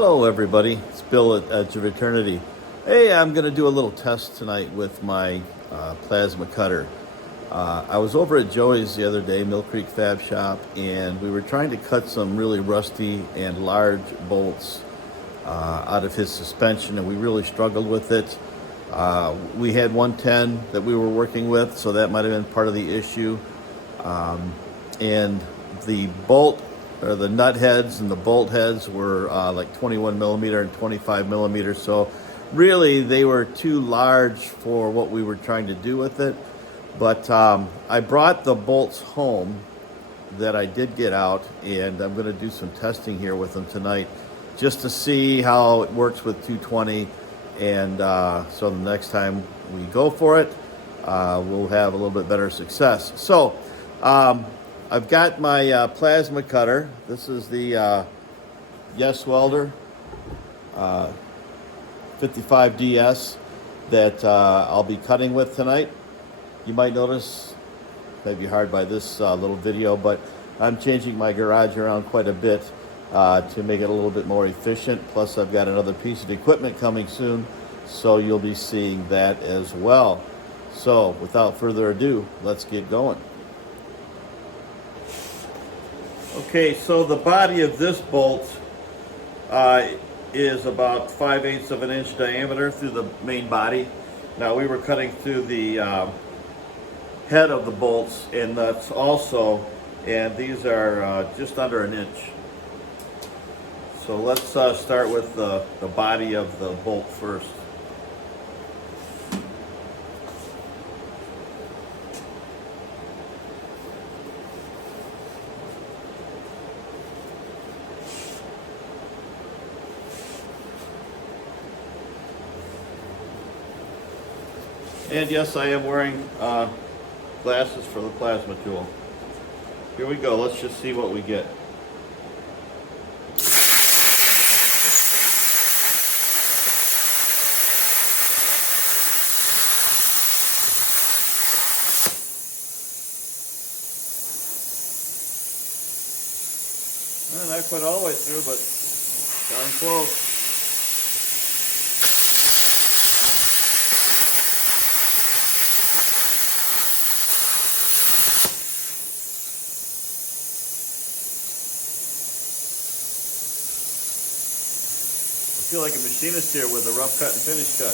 Hello everybody, it's Bill at Edge of Eternity. Hey, I'm going to do a little test tonight with my plasma cutter. I was over at Joey's the other day, Mill Creek Fab Shop, and we were trying to cut some really rusty and large bolts out of his suspension, and we really struggled with it. We had 110 that we were working with, so that might have been part of the issue. And the bolt, or the nut heads and the bolt heads were like 21 millimeter and 25 millimeter. So really they were too large for what we were trying to do with it. But I brought the bolts home that I did get out, and I'm going to do some testing here with them tonight just to see how it works with 220. And so the next time we go for it, we'll have a little bit better success. So I've got my plasma cutter. This is the Yes Welder 55DS that I'll be cutting with tonight. You might notice, maybe hard by this little video, but I'm changing my garage around quite a bit to make it a little bit more efficient. Plus I've got another piece of equipment coming soon, so you'll be seeing that as well. So without further ado, let's get going. Okay, so the body of this bolt is about 5/8 of an inch diameter through the main body. Now we were cutting through the head of the bolts and nuts also, and these are just under an inch. So let's start with the body of the bolt first. And yes, I am wearing glasses for the plasma tool. Here we go, let's just see what we get. Well, not quite all the way through, but darn close. I feel like a machinist here with a rough cut and finish cut.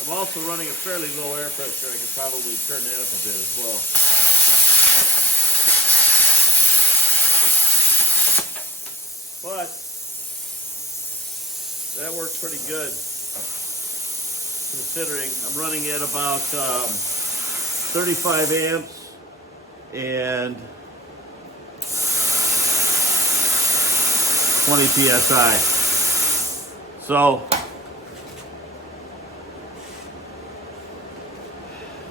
I'm also running a fairly low air pressure. I could probably turn that up a bit as well. But that works pretty good, considering I'm running at about 35 amps and 20 psi. So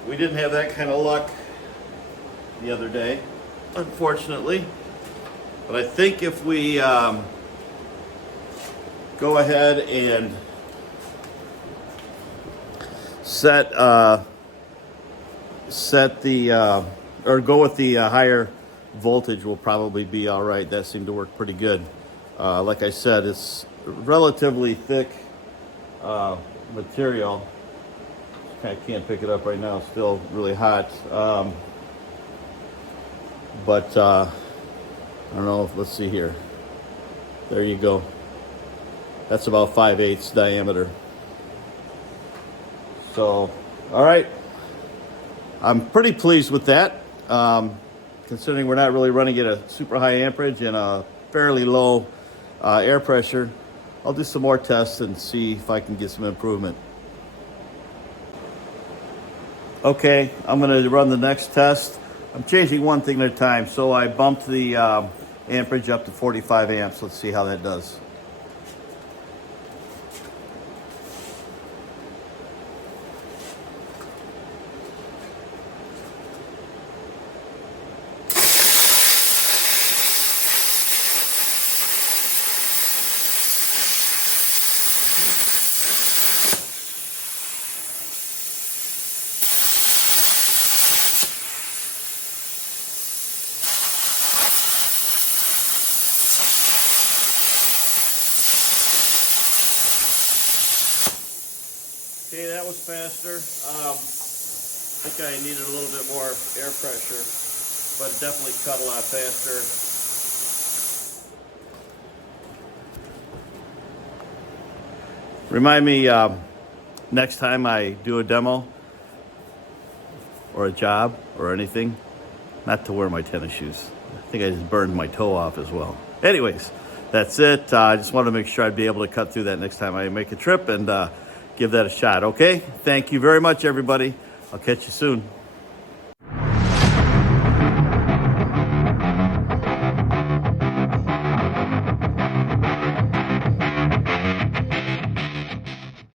we didn't have that kind of luck the other day, unfortunately. But I think if we go ahead and set the or go with the higher voltage, will probably be all right. That seemed to work pretty good. Like I said, it's relatively thick material. I can't pick it up right now. It's still really hot. But I don't know, let's see here. There you go. That's about 5/8 diameter. So, all right. I'm pretty pleased with that, considering we're not really running at a super high amperage and a fairly low air pressure. I'll do some more tests and see if I can get some improvement. Okay, I'm going to run the next test. I'm changing one thing at a time, so I bumped the amperage up to 45 amps. Let's see how that does. Okay, that was faster. I think I needed a little bit more air pressure, but it definitely cut a lot faster. Remind me next time I do a demo or a job or anything, not to wear my tennis shoes. I think I just burned my toe off as well. Anyways, that's it. I just wanted to make sure I'd be able to cut through that next time I make a trip and give that a shot, okay? Thank you very much, everybody. I'll catch you soon.